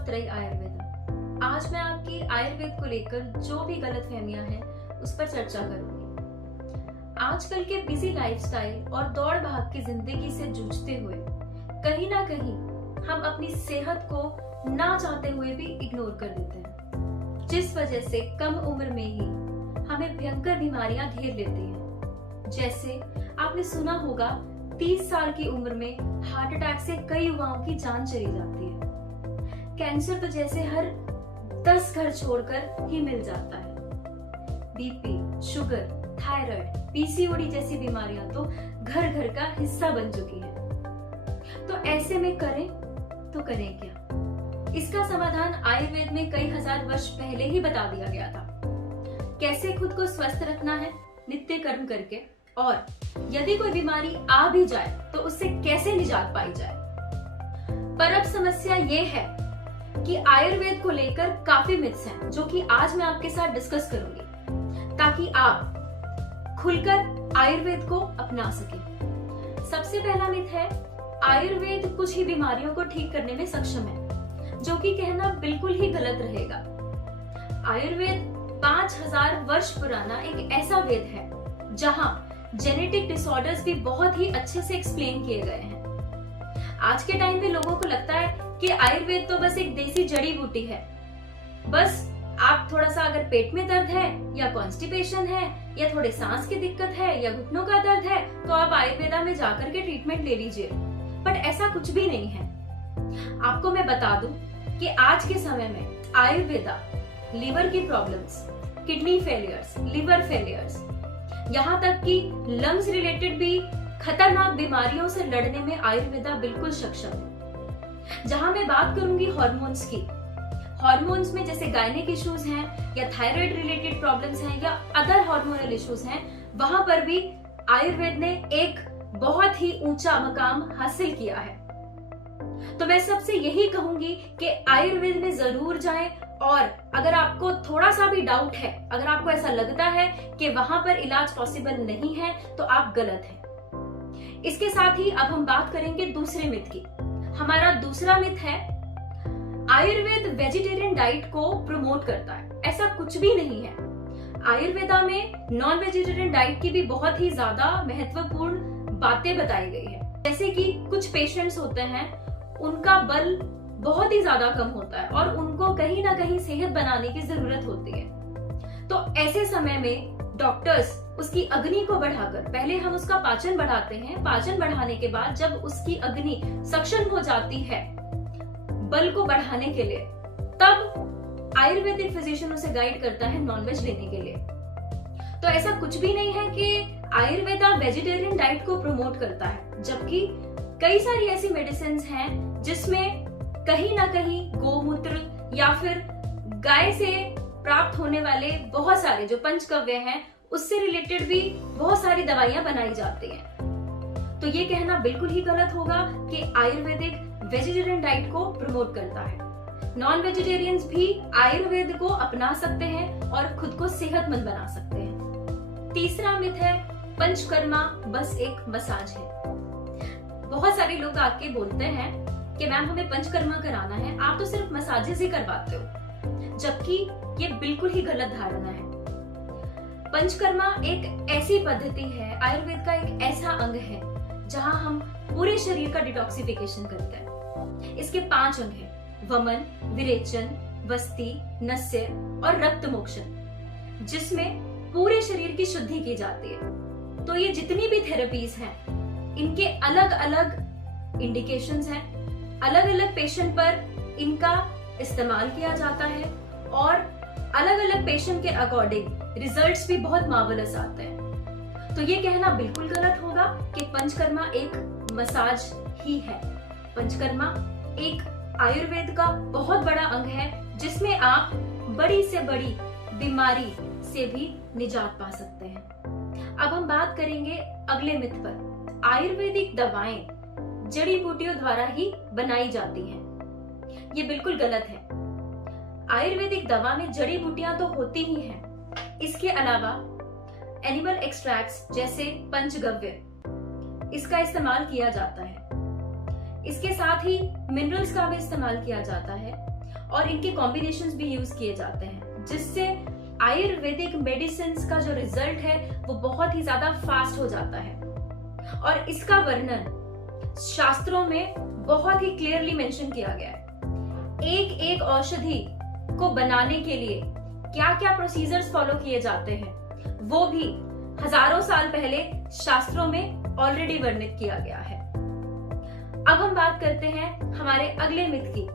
त्रय आयुर्वेद। आज मैं आपकी आयुर्वेद को लेकर जो भी गलतफहमियां हैं उस पर चर्चा करूंगी। आजकल के बिजी लाइफस्टाइल और दौड़ भाग की जिंदगी से जूझते हुए कहीं ना कहीं हम अपनी सेहत को ना चाहते हुए भी इग्नोर कर देते हैं, जिस वजह से कम उम्र में ही हमें भयंकर बीमारियां घेर लेती हैं। जैसे आपने सुना होगा 30 साल की उम्र में हार्ट अटैक से कई युवाओं की जान चली जाती है। कैंसर तो जैसे हर 10 घर छोड़कर ही मिल जाता है। बीपी, शुगर, थायराइड, पीसीओडी जैसी बीमारियां तो घर घर का हिस्सा बन चुकी है। तो ऐसे में करें तो करें क्या? इसका समाधान आयुर्वेद में कई हजार वर्ष पहले ही बता दिया गया था। कैसे खुद को स्वस्थ रखना है नित्य कर्म करके, और यदि कोई बीमारी आ भी जाए तो उससे कैसे निजात पाई जाए। पर अब समस्या ये है कि आयुर्वेद को लेकर काफी मिथ्स हैं, जो कि आज मैं आपके साथ डिस्कस करूंगी ताकि आप खुलकर आयुर्वेद को अपना सकें। सबसे पहला मिथ है आयुर्वेद कुछ ही बीमारियों को ठीक करने में सक्षम है, जो कि कहना बिल्कुल ही गलत रहेगा। आयुर्वेद 5000 वर्ष पुराना एक ऐसा वेद है जहां जेनेटिक डिसऑर्डर्स भी बहुत ही अच्छे से एक्सप्लेन किए गए हैं। आज के टाइम पे लोगों को लगता है कि आयुर्वेद तो बस एक देसी जड़ी बूटी है। बस आप थोड़ा सा अगर पेट में दर्द है या कॉन्स्टिपेशन है या थोड़े सांस की दिक्कत है या घुटनों का दर्द है तो आप आयुर्वेदा में जाकर के ट्रीटमेंट ले लीजिए। बट ऐसा कुछ भी नहीं है। आपको मैं बता दूं कि आज के समय में आयुर्वेदा लीवर की problems, kidney failures, liver failures, यहाँ तक कि लंग्स रिलेटेड भी खतरनाक बीमारियों से लड़ने में आयुर्वेदा बिल्कुल सक्षम है। जहां मैं बात करूंगी हार्मोन्स की, हार्मोन्स में जैसे गायनिक इश्यूज हैं या थायराइड रिलेटेड प्रॉब्लम्स हैं या अदर हार्मोनल इश्यूज हैं, वहां पर भी आयुर्वेद ने एक बहुत ही ऊंचा मकाम हासिल किया है। तो मैं सबसे यही कहूंगी कि आयुर्वेद में जरूर जाएं, और अगर आपको थोड़ा सा भी डाउट है, अगर आपको ऐसा लगता है कि वहां पर इलाज पॉसिबल नहीं है, तो आप गलत हैं। इसके साथ ही अब हम बात करेंगे दूसरे मिथ की। हमारा दूसरा मिथ है आयुर्वेद वेजिटेरियन डाइट को प्रमोट करता है। ऐसा कुछ भी नहीं है। आयुर्वेदा में नॉन वेजिटेरियन डाइट की भी बहुत ही ज्यादा महत्वपूर्ण बातें बताई गई है। जैसे कि कुछ पेशेंट्स होते हैं, उनका बल बहुत ही ज्यादा कम होता है और उनको कहीं ना कहीं सेहत बनाने की जरूरत होती है। तो ऐसे समय में डॉक्टर्स उसकी अग्नि को बढ़ाकर, पहले हम उसका पाचन बढ़ाते हैं, पाचन बढ़ाने के बाद जब उसकी अग्नि सक्षम हो जाती है बल को बढ़ाने के लिए, तब आयुर्वेदिक फिजिशियन उसे गाइड करता है नॉनवेज लेने के लिए। तो ऐसा कुछ भी नहीं है कि आयुर्वेदा वेजिटेरियन डाइट को प्रमोट करता है, जबकि कई सारी ऐसी मेडिसिन हैं जिसमें कहीं ना कहीं गोमूत्र या फिर गाय से प्राप्त होने वाले बहुत सारे जो पंचगव्य हैं उससे रिलेटेड भी बहुत सारी दवाइयां बनाई जाती हैं। तो ये कहना बिल्कुल ही गलत होगा कि आयुर्वेदिक वेजिटेरियन डाइट को प्रमोट करता है। नॉन वेजिटेरियंस भी आयुर्वेद को अपना सकते हैं और खुद को सेहतमंद बना सकते हैं। तीसरा मिथ है पंचकर्मा बस एक मसाज है। बहुत सारे लोग आके बोलते हैं कि मैम हमें पंचकर्मा कराना है, आप तो सिर्फ मसाजेस ही करवाते हो, जबकि ये बिल्कुल ही गलत धारणा है। पंचकर्मा एक ऐसी पद्धति है, आयुर्वेद का एक ऐसा अंग है जहां हम पूरे शरीर का डिटॉक्सिफिकेशन करते हैं। इसके 5 अंग हैं: वमन, विरेचन, वस्ति, नस्य और रक्त मोक्षण, जिसमें पूरे शरीर की शुद्धि की जाती है। तो ये जितनी भी थेरेपीज हैं, इनके अलग अलग इंडिकेशंस हैं, अलग अलग पेशेंट पर इनका इस्तेमाल किया जाता है और अलग अलग पेशेंट के अकॉर्डिंग रिजल्ट्स भी बहुत मार्वलस आते हैं। तो ये कहना बिल्कुल गलत होगा कि पंचकर्मा एक मसाज ही है। पंचकर्मा एक आयुर्वेद का बहुत बड़ा अंग है जिसमें आप बड़ी से बड़ी बीमारी से भी निजात पा सकते हैं। अब हम बात करेंगे अगले मिथ पर। आयुर्वेदिक दवाएं जड़ी बूटियों द्वारा ही बनाई जाती हैं। ये बिल्कुल गलत है। आयुर्वेदिक दवा में जड़ी बूटियां तो होती ही हैं, इसके अलावा एनिमल एक्सट्रैक्ट्स जैसे पंचगव्य, इसका इस्तेमाल किया जाता है। इसके साथ ही मिनरल्स का भी इस्तेमाल किया जाता है और इनके कॉम्बिनेशंस भी यूज किए जाते हैं, जिससे आयुर्वेदिक मेडिसिन का जो रिजल्ट है वो बहुत ही ज्यादा फास्ट हो जाता है। और इसका वर्णन शास्त्रों में बहुत ही क्लियरली मेंशन किया गया है। एक एक औषधि को बनाने के लिए क्या क्या प्रोसीजर्स फॉलो किए जाते हैं वो भी हजारों साल पहले शास्त्रों में ऑलरेडी वर्णित किया गया है। अब हम बात करते हैं हमारे अगले मिथ की।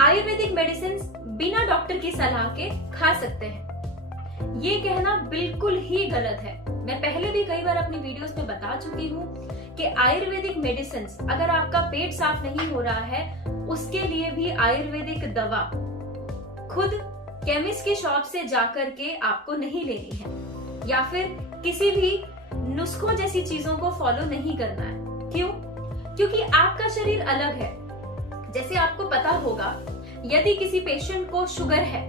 आयुर्वेदिक मेडिसिन बिना डॉक्टर की सलाह के खा सकते हैं। ये कहना बिल्कुल ही गलत है। मैं पहले भी कई बार अपनी वीडियोस में बता चुकी हूँ कि आयुर्वेदिक मेडिसिन, अगर आपका पेट साफ नहीं हो रहा है, उसके लिए भी आयुर्वेदिक दवा खुद केमिस्ट की शॉप से जाकर के आपको नहीं लेनी है या फिर किसी भी नुस्खों जैसी चीजों को फॉलो नहीं करना है। क्यों? क्योंकि आपका शरीर अलग है। जैसे आपको पता होगा, यदि किसी पेशेंट को शुगर है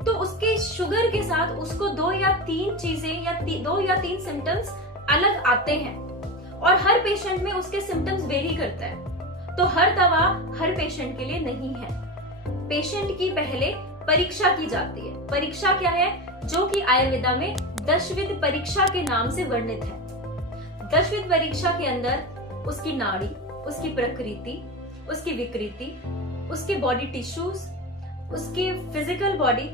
तो उसके शुगर के साथ उसको 2 या 3 चीजें या 2 या 3 सिम्टम्स अलग आते हैं और हर पेशेंट में उसके सिम्टम्स वेरी करता है। तो हर दवा हर पेशेंट के लिए नहीं है। पेशेंट की पहले परीक्षा की जाती है। परीक्षा क्या है? जो कि आयुर्वेदा में दशविध परीक्षा के नाम से वर्णित है। दशविध परीक्षा के अंदर उसकी नाड़ी, उसकी प्रकृति, उसकी विकृति, उसके बॉडी टिश्यूज, उसके फिजिकल बॉडी,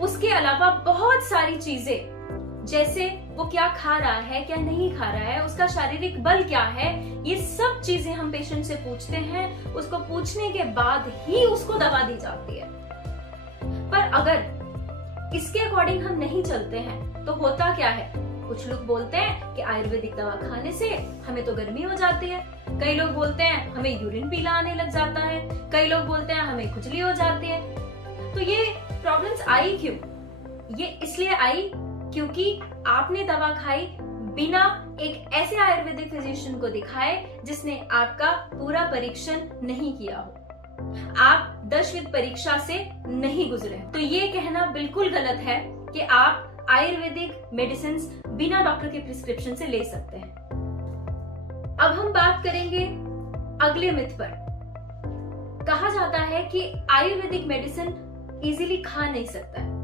उसके अलावा बहुत सारी चीजें, जैसे वो क्या खा रहा है, क्या नहीं खा रहा है, उसका शारीरिक बल क्या है, ये सब चीजें हम पेशेंट से पूछते हैं। उसको पूछने के बाद ही उसको दवा दी जाती है। पर अगर इसके अकॉर्डिंग हम नहीं चलते हैं तो होता क्या है? कुछ लोग बोलते हैं कि आयुर्वेदिक दवा खाने से हमें तो गर्मी हो जाती है। कई लोग बोलते हैं हमें यूरिन पीला आने लग जाता है। कई लोग बोलते हैं हमें खुजली हो जाती है। तो ये प्रॉब्लम्स आई क्यों? ये इसलिए आई क्योंकि आपने दवा खाई बिना एक ऐसे आयुर्वेदिक फिजिशियन को दिखाए जिसने आपका पूरा परीक्षण नहीं किया हो। आप दशविध परीक्षा से नहीं गुजरे। तो ये कहना बिल्कुल गलत है कि आप आयुर्वेदिक मेडिसिन बिना डॉक्टर के प्रिस्क्रिप्शन से ले सकते हैं। अब हम बात करेंगे अगले मिथ पर। कहा जाता है कि आयुर्वेदिक मेडिसिन इजीली खा नहीं सकता है।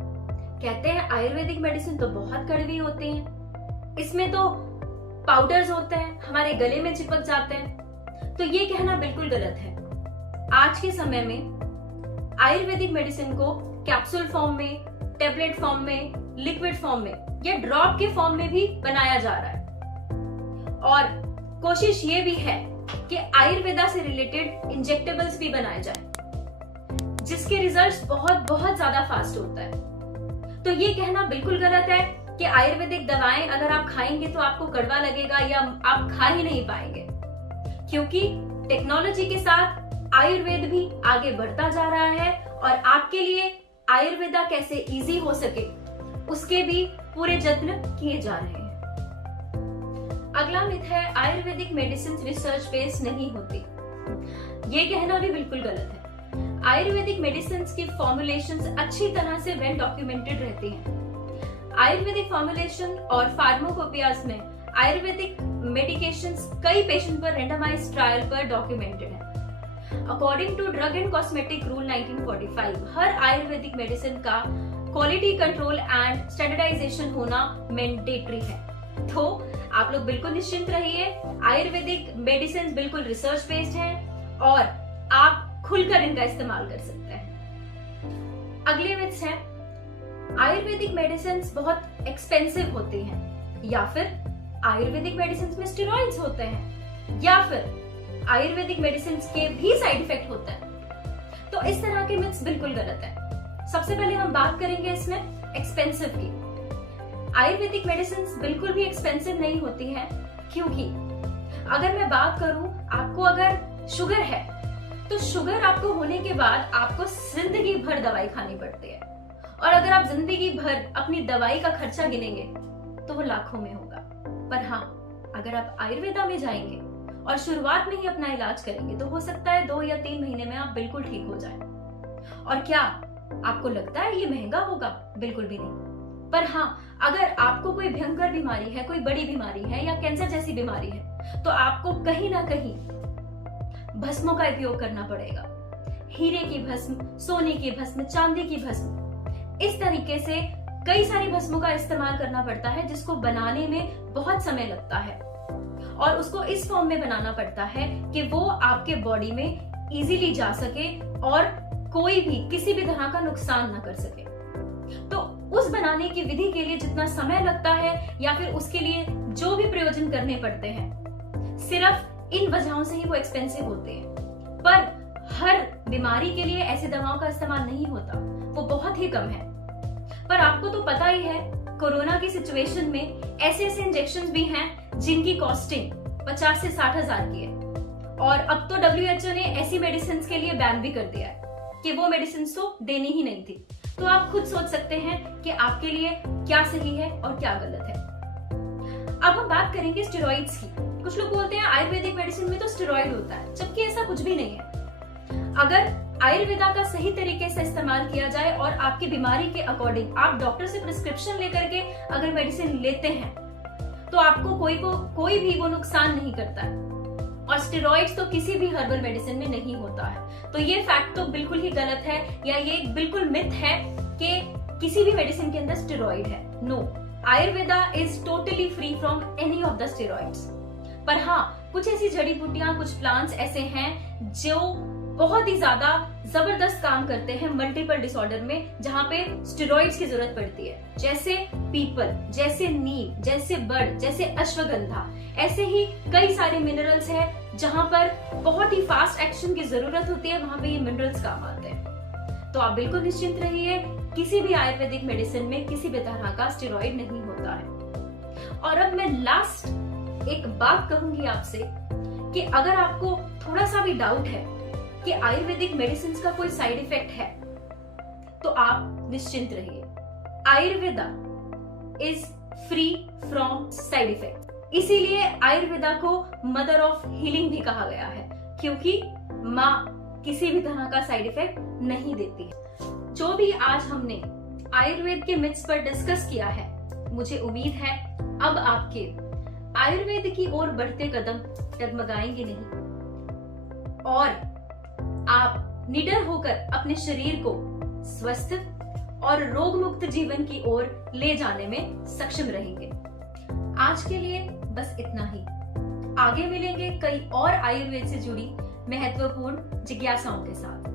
कहते हैं आयुर्वेदिक मेडिसिन तो बहुत कड़वी होती हैं, इसमें तो पाउडर्स होते हैं, हमारे गले में चिपक जाते हैं। तो ये कहना बिल्कुल गलत है। आज के समय में आयुर्वेदिक मेडिसिन को कैप्सूल फॉर्म में, टेबलेट फॉर्म में, लिक्विड फॉर्म में या ड्रॉप के फॉर्म में भी बनाया जा रहा है। और कोशिश ये भी है कि आयुर्वेदा से रिलेटेड इंजेक्टेबल्स भी बनाए जाए, जिसके रिजल्ट्स बहुत बहुत ज्यादा फास्ट होता है। तो ये कहना बिल्कुल गलत है कि आयुर्वेदिक दवाएं अगर आप खाएंगे तो आपको कड़वा लगेगा या आप खा ही नहीं पाएंगे, क्योंकि टेक्नोलॉजी के साथ आयुर्वेद भी आगे बढ़ता जा रहा है और आपके लिए आयुर्वेदा कैसे इजी हो सके उसके भी पूरे यत्न किए जा रहे हैं। अगला मिथ है आयुर्वेदिक मेडिसिन रिसर्च बेस्ड नहीं होती। ये कहना भी बिल्कुल गलत है। आयुर्वेदिक मेडिसिन की फॉर्मुलेशंस अच्छी तरह से वेल डॉक्यूमेंटेड रहती हैं। आयुर्वेदिक फॉर्मुलेशन और फार्माकोपियाज में आयुर्वेदिक मेडिकेशंस कई पेशेंट पर रेंडमाइज्ड ट्रायल पर डॉक्यूमेंटेड है। According to drug and cosmetic rule 1945, हर आयुर्वेदिक मेडिसिन का क्वालिटी कंट्रोल एंड स्टैंडर्डाइजेशन होना मैंडेटरी है। तो आप लोग बिल्कुल निश्चिंत रहिए, आयुर्वेदिक मेडिसिन बिल्कुल रिसर्च बेस्ड है और आप खुलकर इनका इस्तेमाल कर सकते हैं। अगले मिथ्स है आयुर्वेदिक मेडिसिन बहुत एक्सपेंसिव होती हैं, या फिर आयुर्वेदिक मेडिसिन में स्टेरॉइड्स होते हैं, या फिर आयुर्वेदिक मेडिसिन के भी साइड इफेक्ट होते हैं। तो इस तरह के मिथ्स बिल्कुल गलत है। सबसे पहले हम बात करेंगे इसमें एक्सपेंसिव की। आयुर्वेदिक मेडिसिन बिल्कुल भी एक्सपेंसिव नहीं होती है, क्योंकि अगर मैं बात करूं, आपको अगर शुगर है तो शुगर आपको होने के बाद आपको जिंदगी भर दवाई खानी पड़ती है, और अगर आप जिंदगी भर अपनी दवाई का खर्चा गिनेंगे तो वो लाखों में होगा। पर हाँ, अगर आप आयुर्वेदा में जाएंगे और शुरुआत में ही अपना इलाज करेंगे तो हो सकता है 2 या 3 महीने में आप बिल्कुल ठीक हो जाएं। और क्या आपको लगता है ये महंगा होगा? बिल्कुल भी नहीं। पर हाँ, अगर आपको कोई भयंकर बीमारी है, कोई बड़ी बीमारी है या कैंसर जैसी बीमारी है, तो आपको कहीं ना कहीं भस्मों का उपयोग करना पड़ेगा। हीरे की भस्म, सोने की भस्म, चांदी की भस्म, इस तरीके से कई सारी भस्मों का इस्तेमाल करना पड़ता है, जिसको बनाने में बहुत समय लगता है और उसको इस फॉर्म में बनाना पड़ता है कि वो आपके बॉडी में इजीली जा सके और कोई भी किसी भी तरह का नुकसान ना कर सके। तो उस बनाने की विधि के लिए जितना समय लगता है या फिर उसके लिए जो भी प्रयोजन करने पड़ते हैं, सिर्फ इन वजहों से ही वो एक्सपेंसिव होते हैं। पर हर बीमारी के लिए ऐसी दवाओं का इस्तेमाल नहीं होता, वो बहुत ही कम है। पर आपको तो पता ही है, कोरोना की सिचुएशन में ऐसे ऐसे इंजेक्शन भी हैं जिनकी कॉस्टिंग 50 से 60 हजार की है। और अब तो WHO ने ऐसी मेडिसिन के लिए बैन भी कर दिया है कि वो मेडिसिन तो देनी ही नहीं थी। तो आप खुद सोच सकते हैं कि आपके लिए क्या सही है और क्या गलत है। अब हम बात करेंगे स्टेरॉइड्स की। कुछ लोग बोलते हैं आयुर्वेदिक मेडिसिन में तो स्टेरॉइड होता है, जबकि ऐसा कुछ भी नहीं है। अगर आयुर्वेदा का सही तरीके से इस्तेमाल किया जाए और आपकी बीमारी के अकॉर्डिंग आप डॉक्टर से प्रिस्क्रिप्शन लेकर के अगर मेडिसिन लेते हैं तो आपको कोई भी वो नुकसान नहीं करता है। और स्टेरॉइड्स तो किसी भी हर्बल मेडिसिन में नहीं होता है। तो ये फैक्ट तो बिल्कुल ही गलत है, या ये बिल्कुल मिथ है कि किसी भी मेडिसिन के अंदर स्टेरॉइड है। No, ayurveda is totally free from any of the steroids. पर हाँ, कुछ ऐसी जड़ी बूटियां, कुछ प्लांट्स ऐसे हैं जो बहुत ही ज्यादा जबरदस्त काम करते हैं मल्टीपल डिसऑर्डर में, जहां पे स्टेरॉइड्स की जरूरत पड़ती है। जैसे पीपल, जैसे नीम, जैसे बड़, जैसे अश्वगंधा, ऐसे ही कई सारे मिनरल्स हैं जहां पर बहुत ही फास्ट एक्शन की जरूरत होती है, वहां पे ये मिनरल्स काम आते हैं। तो आप बिल्कुल निश्चिंत रहिए, किसी भी आयुर्वेदिक मेडिसिन में किसी भी तरह का स्टेरॉइड नहीं होता है। और अब मैं लास्ट एक बात कहूंगी आपसे कि अगर आपको थोड़ा सा भी डाउट है कि आयुर्वेदिक मेडिसिन का कोई साइड इफेक्ट है, तो आप निश्चिंत रहिए। Ayurveda is free from side effect. इसीलिए आयुर्वेदा को मदर ऑफ हीलिंग भी कहा गया है, क्योंकि माँ किसी भी तरह का साइड इफेक्ट नहीं देती है। जो भी आज हमने आयुर्वेद के मिथ्स पर डिस्कस किया है, मुझे उम्मीद है अब आपके आयुर्वेद की ओर बढ़ते कदम डगमगाएंगे नहीं और आप निडर होकर अपने शरीर को स्वस्थ और रोग मुक्त जीवन की ओर ले जाने में सक्षम रहेंगे। आज के लिए बस इतना ही। आगे मिलेंगे कई और आयुर्वेद से जुड़ी महत्वपूर्ण जिज्ञासाओं के साथ।